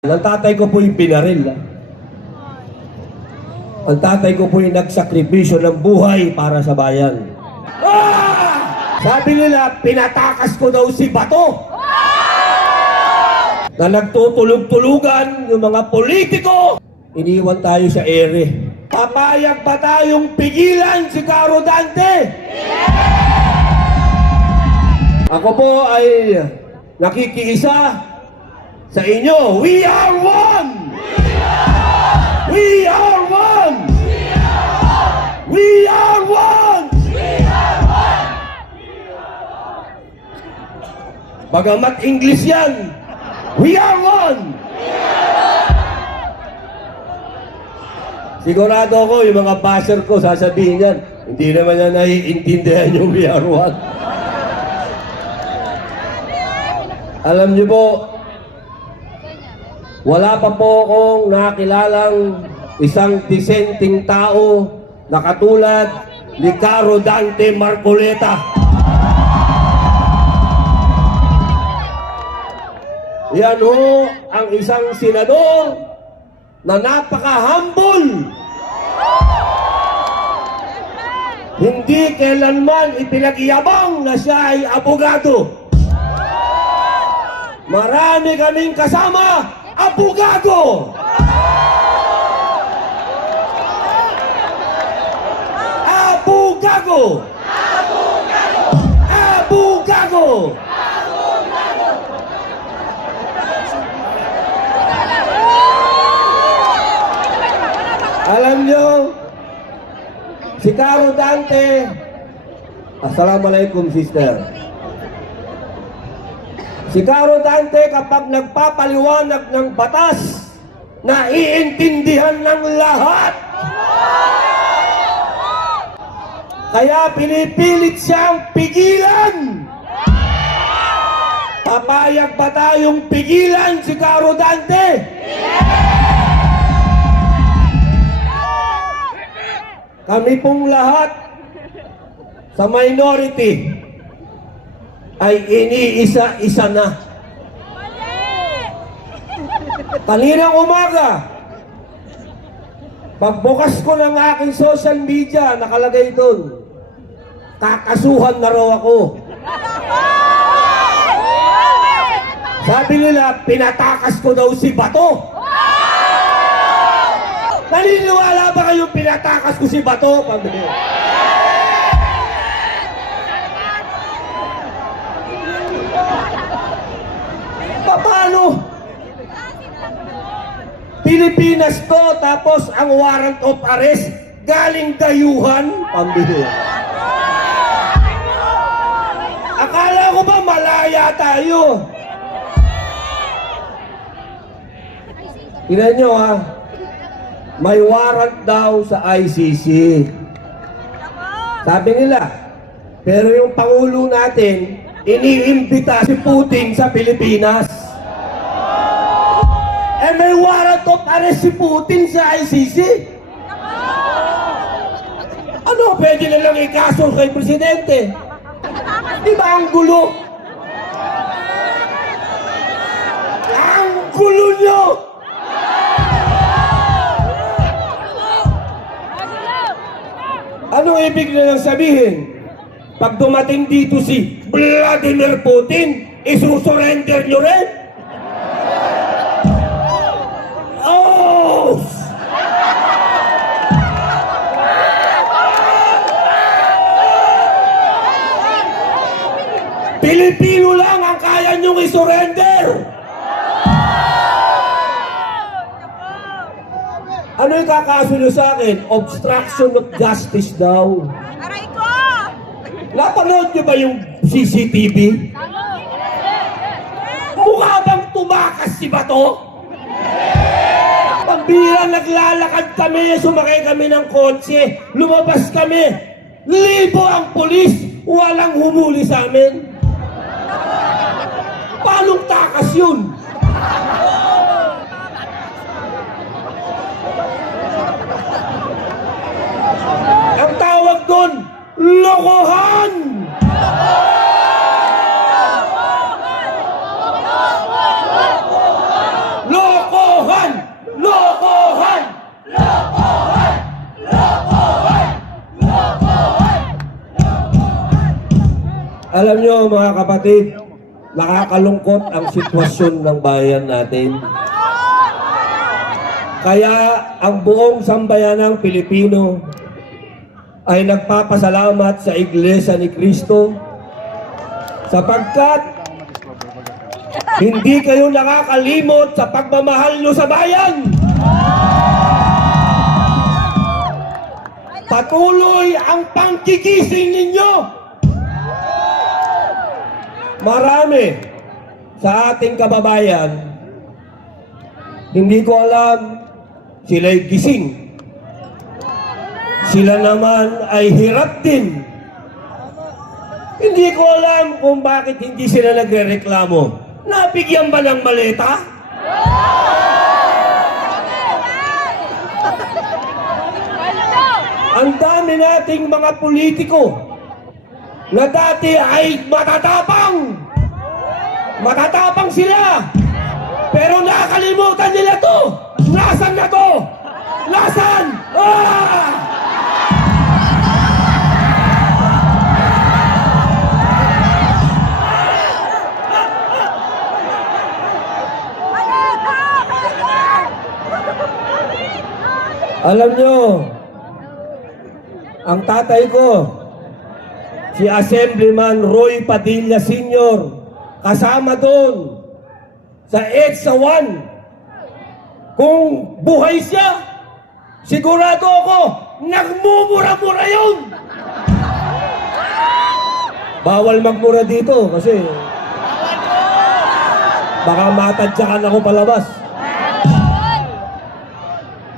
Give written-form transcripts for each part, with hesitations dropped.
Ang tatay ko po'y binaril. Ang tatay ko po'y nagsakripisyo ng buhay para sa bayan. Sabi nila, pinatakas ko daw si Bato. Na nagtutulog-tulugan yung mga politiko. Iniwan tayo sa ere. Papayag ba tayong pigilan si Caro Dante? Ako po ay nakikiisa sa inyo. We are one! We are one! We are one! Bagamat English yan, we are one! Sigurado ako yung mga basher ko sasabihin yan, hindi naman yan naiintindihan yung we are one. Alam niyo po, wala pa po akong nakilalang isang disenteng tao na katulad ni Caro Dante Marcoleta. Yan ho ang isang senador na napaka-humble. Hindi kailanman ipinagyabang na siya ay abogado. Marami kaming kasama, abogado! Abogado! Abogado! Alam nyo, si Caro Dante, Assalamualaikum sister. Si Caro Dante kapag nagpapaliwanag ng batas, naiintindihan ng lahat. Kaya pinipilit siyang pigilan. Papayag ba tayong pigilan si Caro Dante? Kami pong lahat sa minority ay iniisa-isa na. Kaninang umaga, pagbukas ko ng aking social media, nakalagay doon, kakasuhan na raw ako. Sabi nila, pinatakas ko daw si Bato. Naniniwala ba kayong pinatakas ko si Bato? Paano? Pilipinas to, tapos ang warrant of arrest galing dayuhan? Pambihira. Akala ko ba malaya tayo? Tingnan nyo ha, may warrant daw sa ICC. Sabi nila, pero yung Pangulo natin, iniimbita si Putin sa Pilipinas. Eh may warrant of arrest si Putin sa ICC. Ano, pwede na lang ikaso kay Presidente? Di ba ang gulo? Ang gulo nyo! Ano ibig na lang sabihin? Pag dumating dito si Vladimir Putin, isusurrender nyo rin? Oh! Pilipino lang ang kaya nyong isurrender! Ano yung kakaso nyo sa akin? Obstruction of justice daw. Aray ko! Napanood nyo ba yung CCTV? Mukha bang tumakas si Bato? Pambira, naglalakad kami, sumakay kami ng kotse, lumabas kami, libo ang pulis, walang humuli sa amin. Paanong takas yun? Ang tawag doon, lokohan! Loko! Alam nyo mga kapatid, nakakalungkot ang sitwasyon ng bayan natin. Kaya ang buong sambayanang Pilipino ay nagpapasalamat sa Iglesia ni Cristo sapagkat hindi kayo nakakalimot sa pagmamahal nyo sa bayan. Patuloy ang pangkigising ninyo. Marami sa ating kababayan, hindi ko alam, sila'y gising. Sila naman ay hirap din. Hindi ko alam kung bakit hindi sila nagrereklamo. Nabigyan ba ng maleta? Ang dami nating mga politiko na dati ay matatapang. Matatapang sila. Pero nakakalimutan nila to. Nasaan na to? Nasaan? Ah! Alam nyo, ang tatay ko, si Assemblyman Roy Padilla Sr., kasama doon sa EDSA 1. Kung buhay siya, sigurado ako, nagmumura-mura yun. Bawal magmura dito kasi baka matadyakan ako palabas.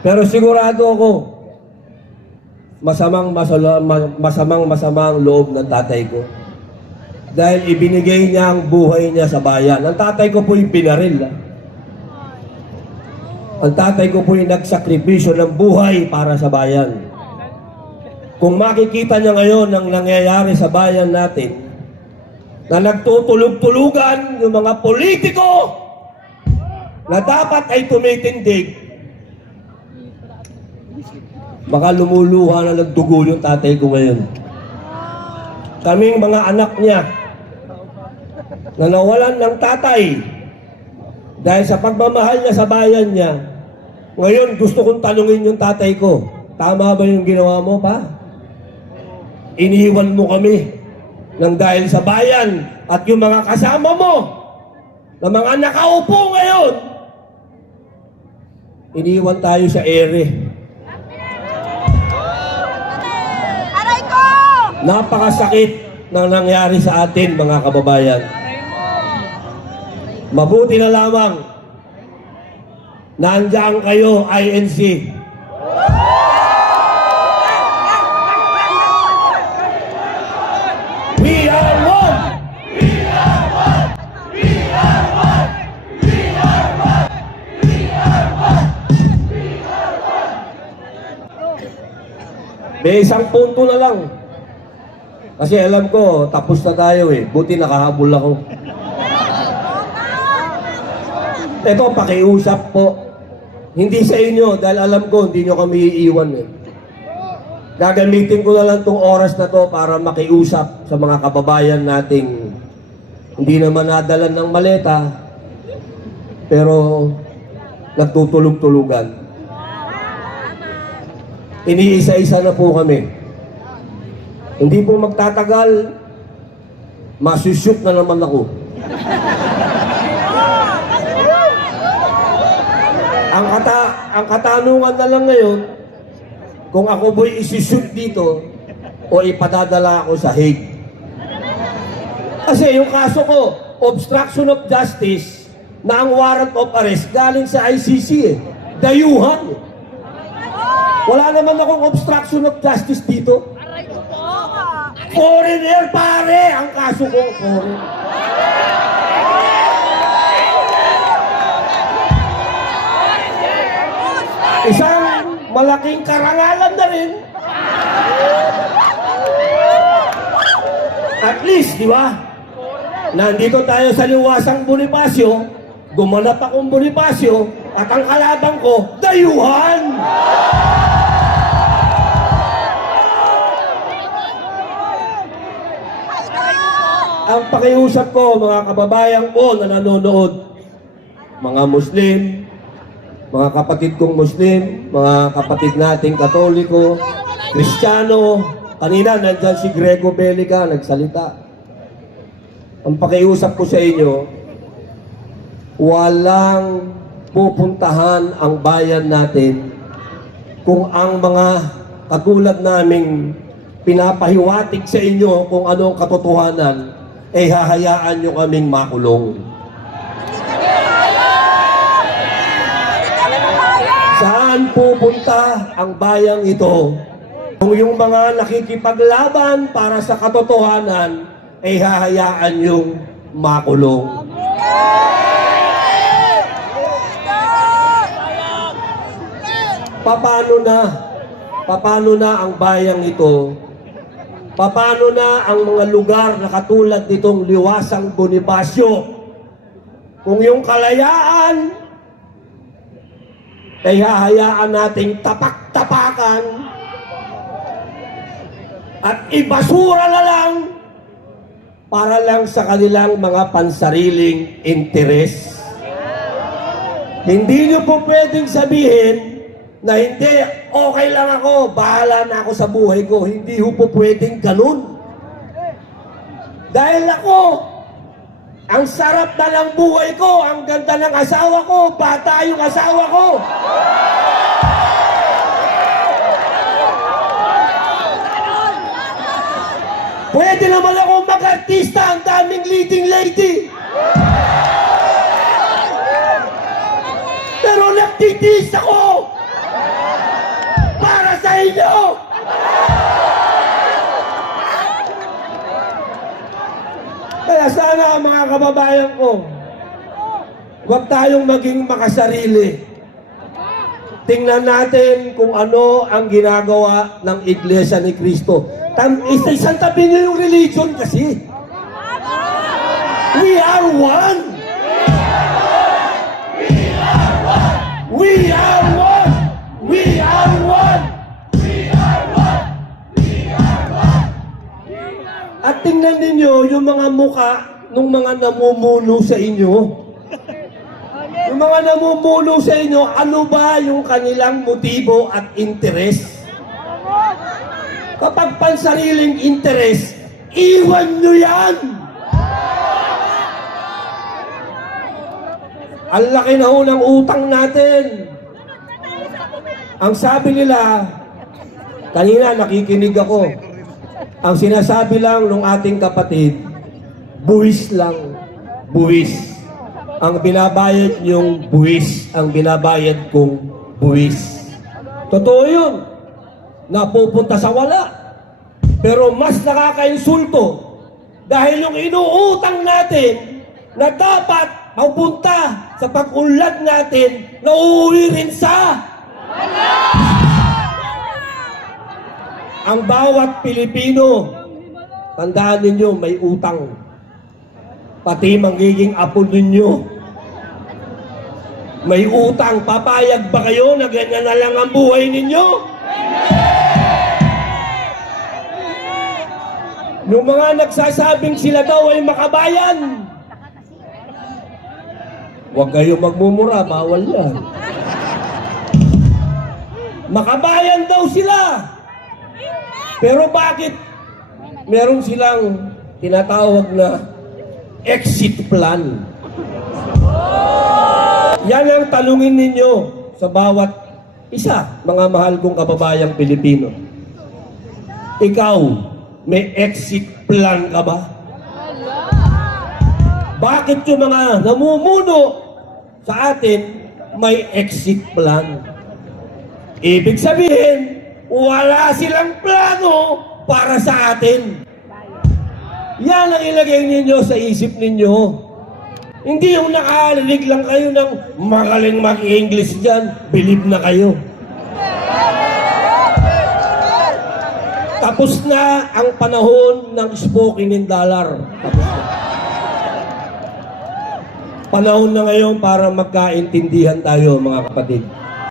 Pero sigurado ako, masamang loob ng tatay ko. Dahil ibinigay niya ang buhay niya sa bayan. Ang tatay ko po'y pinaril. Ang tatay ko po'y nagsakripisyo ng buhay para sa bayan. Kung makikita niya ngayon ang nangyayari sa bayan natin, na nagtutulog-tulugan yung mga politiko na dapat ay tumitindig, baka lumuluha na nagdugo yung tatay ko ngayon. Kaming mga anak niya na nawalan ng tatay dahil sa pagmamahal niya sa bayan niya, ngayon gusto kong tanungin yung tatay ko, tama ba yung ginawa mo pa? Iniwan mo kami ng dahil sa bayan at yung mga kasama mo na mga nakaupo ngayon, iniwan tayo sa ere. Napakasakit na nangyari sa atin, mga kababayan. Mabuti na lamang nandiyan kayo, INC. We are one! We are one! We are one! We are one! We are one! We are one! May isang punto na lang. Kasi alam ko, tapos na tayo eh. Buti nakahabol ako. Ito, pakiusap po. Hindi sa inyo, dahil alam ko, hindi nyo kami iiwan eh. Gagamitin ko na lang itong oras na to para makiusap sa mga kababayan nating hindi naman nadalan ng maleta, pero nagtutulog-tulugan. Iniisa-isa na po kami. Hindi po magtatagal, masushoot na naman ako. Ang katanungan na lang ngayon, kung ako bo'y isushoot dito o ipadadala ako sa Hague. Kasi yung kaso ko, obstruction of justice, na ang warrant of arrest galing sa ICC eh. Dayuhan. Wala naman akong obstruction of justice dito. Foreigner, pare! Ang kaso ko, foreigner. Isang malaking karangalan na rin. At least, di ba? Nandito tayo sa liwasang Bonifacio, gumanap akong Bonifacio, at ang kalabang ko, dayuhan! Ang pakiusap ko, mga kababayan ko na nanonood, mga Muslim, mga kapatid kong Muslim, mga kapatid nating Katoliko, Kristiyano, kanina nandyan si Grego Belica, nagsalita. Ang pakiusap ko sa inyo, walang pupuntahan ang bayan natin kung ang mga katulad naming pinapahiwatig sa inyo kung ano ang katotohanan, ay hahayaan nyo kaming makulong. Saan pupunta ang bayang ito? Kung yung mga nakikipaglaban para sa katotohanan, ay hahayaan yung makulong. Paano na ang bayang ito? Paano na ang mga lugar na katulad nitong Liwasang Bonifacio? Kung yung kalayaan ay hahayaan nating tapak-tapakan at ibasura na lang para lang sa kanilang mga pansariling interes. Hindi nyo po pwedeng sabihin na hindi, okay lang ako, bahala na ako sa buhay ko. Hindi po pwedeng ganun. Dahil ako, ang sarap na ng buhay ko, ang ganda ng asawa ko, bata yung asawa ko. Pwede naman ako mag-artista, ang daming leading lady. Pero nagtitiis ako para sa inyo. Kaya sana mga kababayan ko, huwag tayong maging makasarili. Tingnan natin kung ano ang ginagawa ng Iglesia ni Cristo. Isang tabi niyo yung religion kasi. We are one. We are one. We are one. We are one. We are one. At tingnan ninyo yung mga muka ng mga namumuno sa inyo. Yung mga namumuno sa inyo, ano ba yung kanilang motibo at interes? Kapag pansariling interes, iwan nyo yan! Ang laki na ho ng utang natin. Ang sabi nila, kanina nakikinig ako, ang sinasabi lang ng ating kapatid, buwis lang, buwis. Ang binabayad yung buwis, ang binabayad kong buwis. Totoo yun, napupunta sa wala. Pero mas nakakainsulto dahil yung inuutang natin na dapat mapunta sa pag-unlad natin, nauuwi rin sa wala. Ang bawat Pilipino, tandaan ninyo, may utang. Pati magiging apo ninyo, may utang. Papayag ba kayo na ganyan na lang ang buhay ninyo? Yung mga nagsasabing sila daw ay makabayan, huwag kayo magmumura, bawal yan. Makabayan daw sila. Pero bakit meron silang tinatawag na exit plan? Yan ang talungin ninyo sa bawat isa, mga mahal kong kababayang Pilipino. Ikaw, may exit plan ka ba? Bakit yung mga namumuno sa atin may exit plan? Ibig sabihin, wala silang plano para sa atin. Yan ang ilagay ninyo sa isip ninyo. Hindi yung nakarinig lang kayo ng magaling mag-English dyan, believe na kayo. Tapos na ang panahon ng spoken in dollar. Tapos na. Panahon na ngayon para magkaintindihan tayo, mga kapatid.